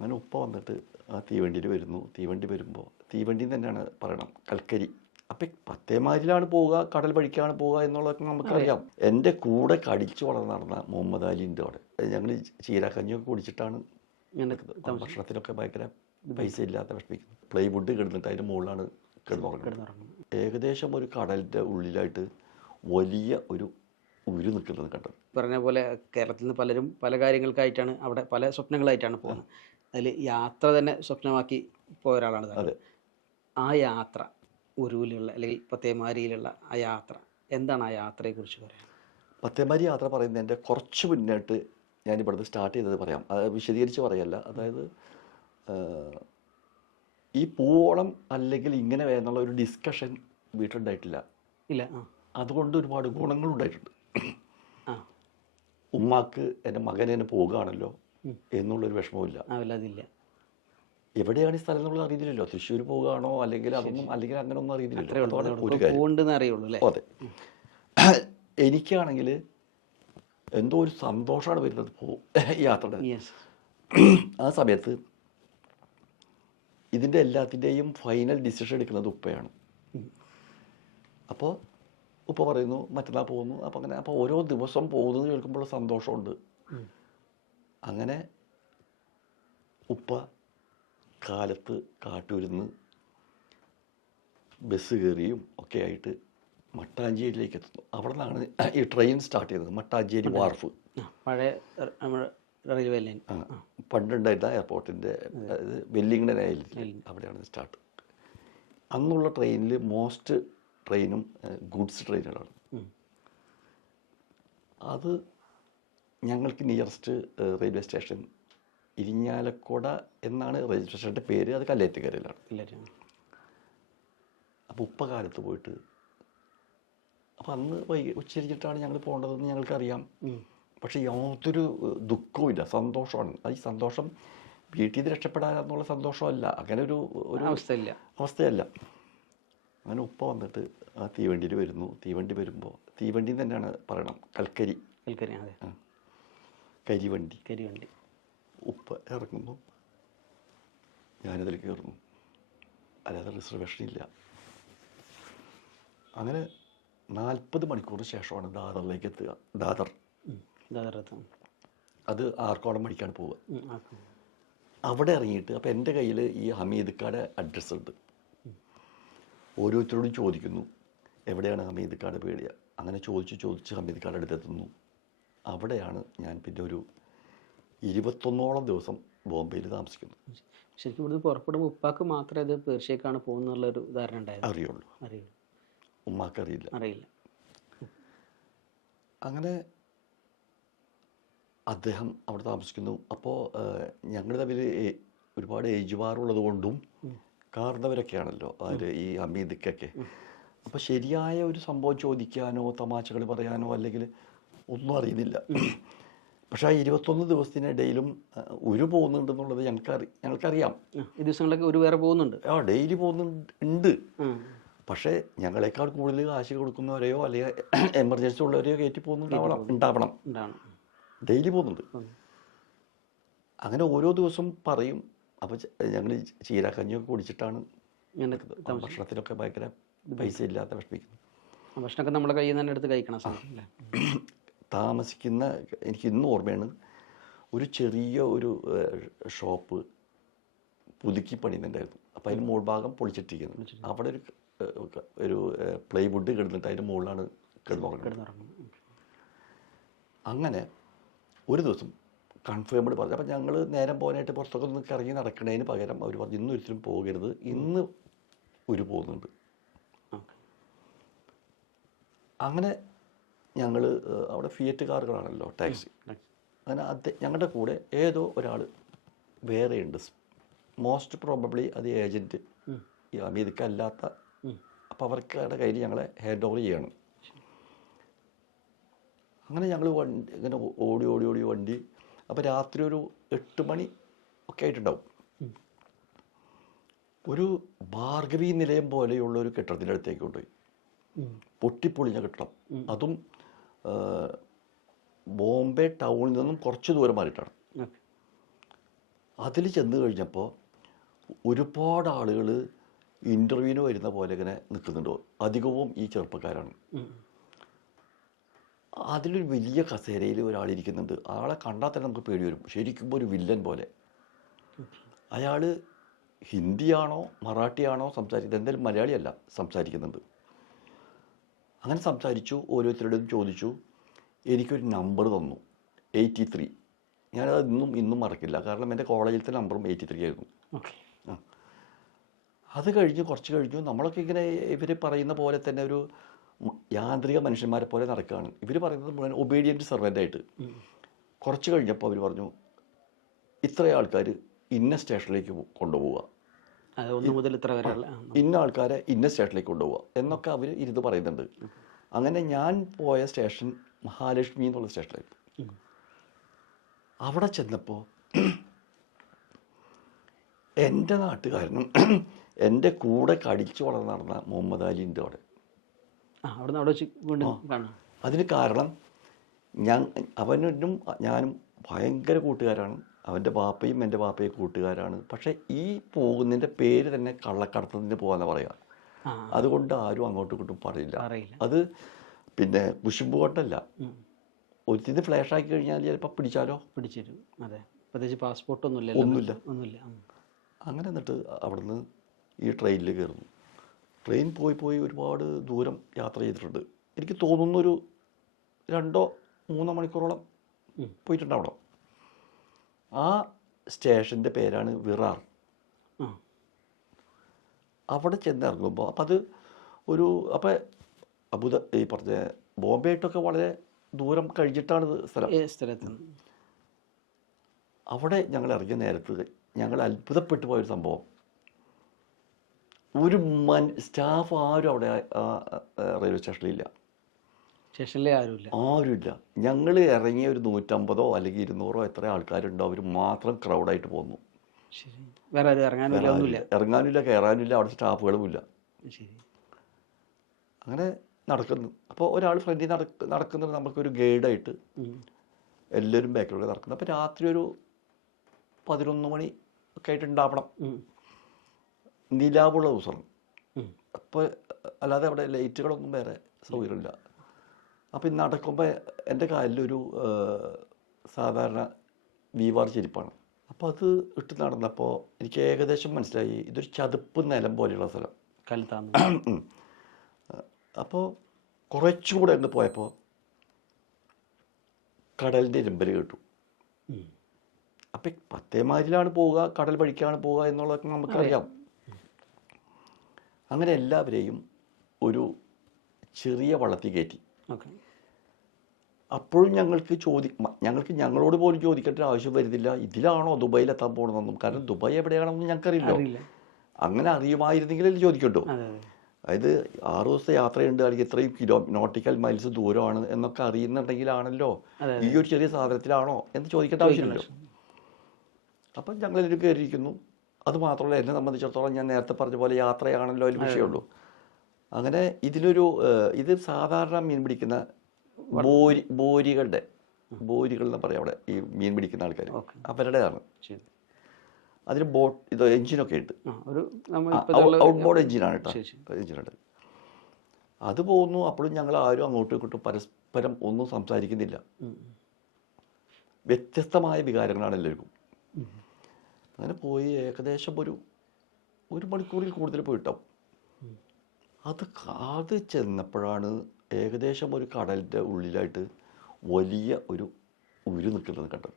അങ്ങനെ ഉപ്പ വന്നിട്ട് ആ തീവണ്ടിയിൽ വരുന്നു. തീവണ്ടി വരുമ്പോൾ തീവണ്ടി തന്നെയാണ് പറയണം, കൽക്കരി. അപ്പം 10 മൈലിലാണ് പോവുക, കടൽ വഴിക്കാണ് പോവുക എന്നുള്ളതൊക്കെ നമുക്കറിയാം. എൻ്റെ കൂടെ കടിച്ചു വളർന്ന് നടന്ന മുഹമ്മദ് അലി ഉണ്ട് അവിടെ. ഞങ്ങൾ ചീരാക്കഞ്ഞിയൊക്കെ കുടിച്ചിട്ടാണ് ഭക്ഷണത്തിനൊക്കെ ഭയങ്കര പൈസ ഇല്ലാത്ത വിഷമിക്കുന്നത്. പ്ലൈവുഡ് കിടന്നിട്ട് അതിൻ്റെ മുകളിലാണ് കിടന്നുറങ്ങുന്നത്. ഏകദേശം ഒരു കടലിൻ്റെ ഉള്ളിലായിട്ട് വലിയ ഒരു ഉരു നിൽക്കുന്നത് കണ്ടത്. പറഞ്ഞ പോലെ കേരളത്തിൽ നിന്ന് പലരും പല കാര്യങ്ങൾക്കായിട്ടാണ് അവിടെ പല സ്വപ്നങ്ങളായിട്ടാണ് പോകുന്നത്. അതിൽ യാത്ര തന്നെ സ്വപ്നമാക്കി പോയ ഒരാളാണ് താങ്കൾ. അതെ. ആ യാത്ര ഉരുവിലുള്ള അല്ലെങ്കിൽ പത്തേമാരിയിലുള്ള ആ യാത്ര, എന്താണ് ആ യാത്രയെക്കുറിച്ച് പറയാൻ? പത്തേമാരി യാത്ര പറയുന്നതിൻ്റെ കുറച്ച് മുന്നേട്ട് ഞാൻ ഇവിടുന്ന് സ്റ്റാർട്ട് ചെയ്തത് പറയാം. അത് വിശദീകരിച്ച് പറയല്ല. അതായത് ഈ പൂവോളം അല്ലെങ്കിൽ ഇങ്ങനെ എന്നുള്ള ഒരു ഡിസ്കഷൻ വീട്ടിലുണ്ടായിട്ടില്ല. ഇല്ല. അതുകൊണ്ട് ഒരുപാട് ഗുണങ്ങളുണ്ടായിട്ടുണ്ട്. ഉമ്മാക്ക് എൻ്റെ മകൻ എന്നെ പോകുകയാണല്ലോ എന്നുള്ളൊരു വിഷമമില്ല. അതില്ല. എവിടെയാണ് ഈ സ്ഥലം എന്നുള്ളത് അറിയില്ലല്ലോ. തൃശ്ശൂർ പോകുകയാണോ അല്ലെങ്കിൽ അതൊന്നും അല്ലെങ്കിൽ അങ്ങനെ ഒന്നും അറിയില്ലല്ലോ. ഒരു കാര്യം. അതെ. എനിക്കാണെങ്കിൽ എന്തോ ഒരു സന്തോഷമാണ് വരുന്നത് യാത്രയുടെ. ആ സമയത്ത് ഇതിൻ്റെ എല്ലാത്തിൻ്റെയും ഫൈനൽ ഡിസിഷൻ എടുക്കുന്നത് ഉപ്പയാണ്. അപ്പോൾ ഉപ്പ പറയുന്നു മറ്റന്നാൾ പോകുന്നു. അപ്പം അങ്ങനെ അപ്പോൾ ഓരോ ദിവസം പോകുന്നത് കേൾക്കുമ്പോൾ സന്തോഷമുണ്ട്. അങ്ങനെ ഉപ്പ കാലത്ത് കാട്ടൂരിന്ന് ബസ് കയറിയും ഒക്കെ ആയിട്ട് മട്ടാഞ്ചേരിയിലേക്ക് എത്തുന്നു. അവിടെ നിന്നാണ് ഈ ട്രെയിൻ സ്റ്റാർട്ട് ചെയ്തത്. മട്ടാഞ്ചേരി വാർഫ്, പഴയ റെയിൽവേ ലൈൻ, പണ്ടുണ്ടായിരുന്ന എയർപോർട്ടിൻ്റെ വെല്ലിംഗ്ടൺ ഐലൻഡ്, അവിടെയാണ് സ്റ്റാർട്ട്. അന്നുള്ള ട്രെയിനിൽ മോസ്റ്റ് ട്രെയിനും ഗുഡ്സ് ട്രെയിനുകളാണ്. അത് ഞങ്ങൾക്ക് നിയറസ്റ്റ് റെയിൽവേ സ്റ്റേഷൻ ഇരിഞ്ഞാലക്കുട എന്നാണ് റെയിൽവേ സ്റ്റേഷൻ്റെ പേര്. അത് കല്ലേറ്റുകരയിലാണ്. അപ്പോൾ ഉപ്പ കാലത്ത് പോയിട്ട്, അപ്പോൾ അന്ന് ഉച്ചരിച്ചിട്ടാണ് ഞങ്ങൾ പോകേണ്ടതെന്ന് ഞങ്ങൾക്കറിയാം. പക്ഷേ യാതൊരു ദുഃഖവും ഇല്ല, സന്തോഷമാണ്. അത് ഈ സന്തോഷം വീട്ടിൽ നിന്ന് രക്ഷപ്പെടാനുള്ള സന്തോഷമല്ല, അങ്ങനെ ഒരു അവസ്ഥയല്ല. അങ്ങനെ ഉപ്പ വന്നിട്ട് ആ തീവണ്ടിയിൽ വരുന്നു. തീവണ്ടി വരുമ്പോൾ തീവണ്ടി തന്നെയാണ് പറയണം, കരിവണ്ടി. ഉപ്പ ഇറങ്ങുന്നു, ഞാനതിൽ കയറുന്നു. അല്ലാതെ റിസർവേഷൻ ഇല്ല. അങ്ങനെ 40 മണിക്കൂറിന് ശേഷമാണ് ദാദറിലേക്ക് എത്തുക. ദാദർ അത് ആർക്കോണം വഴിക്കാണ് പോവുക. അവിടെ ഇറങ്ങിയിട്ട് അപ്പോൾ എൻ്റെ കയ്യിൽ ഈ ഹമീദ്ക്കാടെ അഡ്രസ്സ് ഉണ്ട്. ഓരോരുത്തരോടും ചോദിക്കുന്നു എവിടെയാണ് ഹമീദ്ക്കാട് പേടിയ. അങ്ങനെ ചോദിച്ച് ഹമീദ്ക്കാട് അടുത്തെത്തുന്നു. അവിടെയാണ് ഞാൻ പിന്നെ ഒരു 21ഓളം ദിവസം ബോംബെയിൽ താമസിക്കുന്നു. ശരിക്കും ഇവിടുന്ന് പുറപ്പെടുമ്പോൾ ഉപ്പാക്ക് മാത്രമേ ഇത് പേർഷ്യക്കാണ് പോകുന്നുള്ളൊരു ധാരണ ഉണ്ടായത് അറിയുള്ളൂ. ഉമ്മാക്ക് അറിയില്ല. അങ്ങനെ അദ്ദേഹം അവിടെ താമസിക്കുന്നു. അപ്പോൾ ഞങ്ങൾ തമ്മിൽ ഒരുപാട് ഏജ് മാറുള്ളത് കൊണ്ടും കാരണവരൊക്കെയാണല്ലോ അവർ ഈ ഹമീദ്ക്കൊക്കെ. അപ്പോൾ ശരിയായ ഒരു സംഭവം ചോദിക്കാനോ തമാശകൾ പറയാനോ അല്ലെങ്കിൽ ഒന്നും അറിയുന്നില്ല. പക്ഷേ ആ 21 ദിവസത്തിനിടയിലും ഒരു പോകുന്നുണ്ടെന്നുള്ളത് ഞങ്ങൾക്കറിയാം. ഈ ദിവസങ്ങളിലൊക്കെ ഒരു വേറെ പോകുന്നുണ്ട്. ഡെയിലി പോകുന്നുണ്ട്. പക്ഷേ ഞങ്ങളെക്കാൾ കൂടുതൽ കാശ് കൊടുക്കുന്നവരെയോ അല്ലെങ്കിൽ എമർജൻസി ഉള്ളവരെയോ കയറ്റി ഉണ്ടാവണം. ഡെയിലി പോകുന്നുണ്ട്. അങ്ങനെ ഓരോ ദിവസം പറയും. അപ്പോൾ ഞങ്ങൾ ചീരാക്കഞ്ഞിയൊക്കെ കുടിച്ചിട്ടാണ് ഭക്ഷണത്തിനൊക്കെ ഭയങ്കര പൈസ ഇല്ലാത്ത വിഷമിക്കുന്നത്. ഭക്ഷണമൊക്കെ നമ്മളെ കയ്യിൽ നിന്ന് തന്നെ എടുത്ത് കഴിക്കണം. താമസിക്കുന്ന എനിക്ക് ഇന്നും ഓർമ്മയാണ്, ഒരു ചെറിയ ഒരു ഷോപ്പ് പുതുക്കി പണിയുന്നുണ്ടായിരുന്നു. അപ്പോൾ അതിന് മുകൾ ഭാഗം പൊളിച്ചിട്ടിരിക്കുന്നത്. അവിടെ ഒരു പ്ലൈവുഡ് കിടന്നിട്ട് അതിൻ്റെ മുകളിലാണ് കിടന്നുറങ്ങുന്നത്. അങ്ങനെ ഒരു ദിവസം കൺഫേംഡ് പറഞ്ഞു. അപ്പം ഞങ്ങൾ നേരം പോകാനായിട്ട് പുറത്തൊക്കെ ഒന്ന് ഇറങ്ങി നടക്കുന്നതിന് പകരം അവർ പറഞ്ഞു ഇന്ന് ഒരിക്കലും പോകരുത്, ഇന്ന് ഒരു പോകുന്നുണ്ട്. അങ്ങനെ ഞങ്ങൾ അവിടെ ഫിയറ്റ് കാറുകളാണല്ലോ, ടാക്സി. അങ്ങനെ ഞങ്ങളുടെ കൂടെ ഏതോ ഒരാൾ വേറെയുണ്ട്. മോസ്റ്റ് പ്രോബബ്ലി അത് ഏജൻറ്റ്, ഈ അമേരിക്കല്ലാത്ത. അപ്പോൾ അവർക്കടെ കയ്യിൽ ഞങ്ങളെ ഹാൻഡ് ഓവർ ചെയ്യണം. അങ്ങനെ ഞങ്ങൾ ഇങ്ങനെ ഓടി വണ്ടി. അപ്പോൾ രാത്രി ഒരു 8 മണി ഒക്കെ ആയിട്ടുണ്ടാവും. ഒരു ഭാർഗവി നിലയം പോലെയുള്ള ഒരു കെട്ടിടത്തിൻ്റെ അടുത്തേക്ക് കൊണ്ടുപോയി. പൊട്ടിപ്പൊളിഞ്ഞ കെട്ടിടം. അതും ബോംബെ ടൗണിൽ നിന്നും കുറച്ച് ദൂരം മാറിയിട്ടാണ്. അതിൽ ചെന്ന് കഴിഞ്ഞപ്പോൾ ഒരുപാട് ആളുകൾ ഇൻ്റർവ്യൂവിന് വരുന്ന പോലെ ഇങ്ങനെ നിൽക്കുന്നുണ്ട്. അധികവും ഈ ചെറുപ്പക്കാരാണ്. അതിലൊരു വലിയ കസേരയിൽ ഒരാളിരിക്കുന്നുണ്ട്. ആളെ കണ്ടാൽ തന്നെ നമുക്ക് പേടി വരും. ശരിക്കും ഒരു വില്ലൻ പോലെ. അയാൾ ഹിന്ദിയാണോ മറാഠിയാണോ സംസാരിക്കുന്നത്, എന്തായാലും മലയാളിയല്ല, സംസാരിക്കുന്നുണ്ട്. അങ്ങനെ സംസാരിച്ചു, ഓരോരുത്തരുടെയും ചോദിച്ചു. എനിക്കൊരു നമ്പർ തന്നു, 83. ഞാനത് ഇന്നും മറക്കില്ല. കാരണം എൻ്റെ കോളേജിലത്തെ നമ്പറും 83 ആയിരുന്നു. ആ, അത് കഴിഞ്ഞ് കുറച്ച് കഴിഞ്ഞു. നമ്മളൊക്കെ ഇങ്ങനെ ഇവർ പറയുന്ന പോലെ തന്നെ ഒരു യാന്ത്രിക മനുഷ്യന്മാരെ പോലെ നടക്കുകയാണ്. ഇവർ പറയുന്നത് മുഴുവൻ ഒബീഡിയൻറ്റ് സെർവൻ്റായിട്ട്. കുറച്ച് കഴിഞ്ഞപ്പോൾ അവർ പറഞ്ഞു, ഇത്ര ആൾക്കാർ ഇന്ന സ്റ്റേഷനിലേക്ക് കൊണ്ടുപോവുക, 1 മുതൽ ഇത്ര വരെ ഇന്ന ആൾക്കാരെ ഇന്ന സ്റ്റേഷനിലേക്ക് കൊണ്ടുപോവുക എന്നൊക്കെ അവർ ഇരുന്ന് പറയുന്നുണ്ട്. അങ്ങനെ ഞാൻ പോയ സ്റ്റേഷൻ മഹാലക്ഷ്മി എന്നുള്ള സ്റ്റേഷനായിരുന്നു. അവിടെ ചെന്നപ്പോൾ എൻ്റെ നാട്ടുകാരനും എൻ്റെ കൂടെ കടിച്ചു വളർന്ന് നടന്ന മുഹമ്മദ് അലി ഉണ്ട് അവിടെ. അതിന് കാരണം അവനും ഞാനും ഭയങ്കര കൂട്ടുകാരാണ്. അവൻ്റെ ബാപ്പയും എൻ്റെ ബാപ്പയും കൂട്ടുകാരാണ്. പക്ഷേ ഈ പോകുന്നതിൻ്റെ പേര് തന്നെ കള്ളക്കടത്തത്തിന് പോകാമെന്ന് പറയാം. അതുകൊണ്ട് ആരും അങ്ങോട്ടും ഇങ്ങോട്ടും പറയില്ല. അത് പിന്നെ കുശുമ്പുകൊണ്ടല്ല. ഒരുത്തിന് ഫ്ലാഷ് ആക്കി കഴിഞ്ഞാൽ ചിലപ്പോൾ പിടിച്ചാലോ, പിടിച്ചിരും. അതെ, പ്രത്യേകിച്ച് പാസ്പോർട്ട് ഒന്നുമില്ല. അങ്ങനെ എന്നിട്ട് അവിടുന്ന് ഈ ട്രെയിനിൽ കയറുന്നു. ട്രെയിൻ പോയി ഒരുപാട് ദൂരം യാത്ര ചെയ്തിട്ടുണ്ട്. എനിക്ക് തോന്നുന്നൊരു 2-3 മണിക്കൂറോളം പോയിട്ടുണ്ടാവണം. ആ സ്റ്റേഷൻ്റെ പേരാണ് വിറാർ. അവിടെ ചെന്നിറങ്ങുമ്പോൾ അപ്പം അത് ഈ പറഞ്ഞ ബോംബെ ആയിട്ടൊക്കെ വളരെ ദൂരം കഴിഞ്ഞിട്ടാണ് സ്ഥലത്ത്. അവിടെ ഞങ്ങൾ ഇറങ്ങിയ നേരത്ത് ഞങ്ങൾ അത്ഭുതപ്പെട്ടു പോയൊരു സംഭവം. ഒരു സ്റ്റാഫ് ആരും അവിടെ റെയിൽവേ സ്റ്റേഷനിലില്ല. ആരുമില്ല. ഞങ്ങൾ ഇറങ്ങിയ ഒരു 150 അല്ലെങ്കിൽ 200 എത്ര ആൾക്കാരുണ്ടോ അവർ മാത്രം ക്രൗഡായിട്ട് പോന്നു. ഇറങ്ങാനില്ല, കയറാനില്ല, അവിടെ സ്റ്റാഫുകളും ഇല്ല. അങ്ങനെ നടക്കുന്നു. അപ്പോൾ ഒരാൾ ഫ്രണ്ടിൽ നടക്കുന്നത് നമുക്കൊരു ഗൈഡായിട്ട്, എല്ലാവരും ബാക്കിലൂടെ നടക്കുന്നു. അപ്പോൾ രാത്രി ഒരു 11 മണി ഒക്കെ ആയിട്ട് ഉണ്ടാവണം. നിലാവുള്ള ദിവസമാണ്. അപ്പോൾ അല്ലാതെ അവിടെ ലൈറ്റുകളൊന്നും വേറെ സൗകര്യമില്ല. അപ്പം നടക്കുമ്പോൾ എൻ്റെ കാലിലൊരു സാധാരണ വീവാർ ചെരുപ്പാണ്. അപ്പോൾ അത് ഇട്ട് നടന്നപ്പോൾ എനിക്ക് ഏകദേശം മനസ്സിലായി ഇതൊരു ചതുപ്പ് നിലം പോലെയുള്ള സ്ഥലം. അപ്പോൾ കുറച്ചുകൂടെ അങ്ങ് പോയപ്പോൾ കടലിൻ്റെ ഇരുമ്പൽ കേട്ടു. അപ്പം 10 മൈലിലാണ് പോവുക, കടൽ വഴിക്കാണ് പോവുക എന്നുള്ളതൊക്കെ നമുക്കറിയാം. അങ്ങനെ എല്ലാവരെയും ഒരു ചെറിയ വള്ളത്തിൽ കയറ്റി. അപ്പോഴും ഞങ്ങൾക്ക് ഞങ്ങളോട് പോലും ചോദിക്കേണ്ട ഒരു ആവശ്യം വരുന്നില്ല, ഇതിലാണോ ദുബായിലെത്താൻ പോകണമെന്നും. കാരണം ദുബായ് എവിടെയാണെന്നും ഞങ്ങൾക്കറിയില്ല. അങ്ങനെ അറിയുമായിരുന്നെങ്കിൽ ചോദിക്കട്ടോ. അതായത് 6 ദിവസത്തെ യാത്രയുണ്ട്, അല്ലെങ്കിൽ ഇത്രയും നോട്ടിക്കൽ മൈൽസ് ദൂരമാണ് എന്നൊക്കെ അറിയുന്നുണ്ടെങ്കിലാണല്ലോ ഈ ഒരു ചെറിയ സാധനത്തിലാണോ എന്ന് ചോദിക്കേണ്ട ആവശ്യമില്ലല്ലോ. അപ്പം ഞങ്ങളതിൽ കയറിയിരിക്കുന്നു. അതുമാത്രമല്ല, എന്നെ സംബന്ധിച്ചിടത്തോളം ഞാൻ നേരത്തെ പറഞ്ഞ പോലെ യാത്രയാണല്ലോ അതിൽ വിഷയമുള്ളൂ. അങ്ങനെ ഇത് സാധാരണ മീൻ പിടിക്കുന്ന ബോരികൾ എന്ന് പറയാം അവിടെ, ഈ മീൻ പിടിക്കുന്ന ആൾക്കാർ അവരുടെയാണ്. അതിന് എഞ്ചിനൊക്കെ ഉണ്ട്, ഔട്ട് ബോർഡ് എഞ്ചിനാണ് കേട്ടോ, എഞ്ചിനുണ്ട്. അത് പോകുന്നു. അപ്പോഴും ഞങ്ങൾ ആരും അങ്ങോട്ടും ഇങ്ങോട്ടും പരസ്പരം ഒന്നും സംസാരിക്കുന്നില്ല. വ്യത്യസ്തമായ വികാരങ്ങളാണ് എല്ലാവർക്കും. അങ്ങനെ പോയി ഏകദേശം ഒരു മണിക്കൂറിൽ കൂടുതൽ പോയിട്ടാവും. അത് ചെന്നപ്പോഴാണ് ഏകദേശം ഒരു കടലിൻ്റെ ഉള്ളിലായിട്ട് വലിയ ഒരു ഉരു നിൽക്കുന്നത് കണ്ടത്.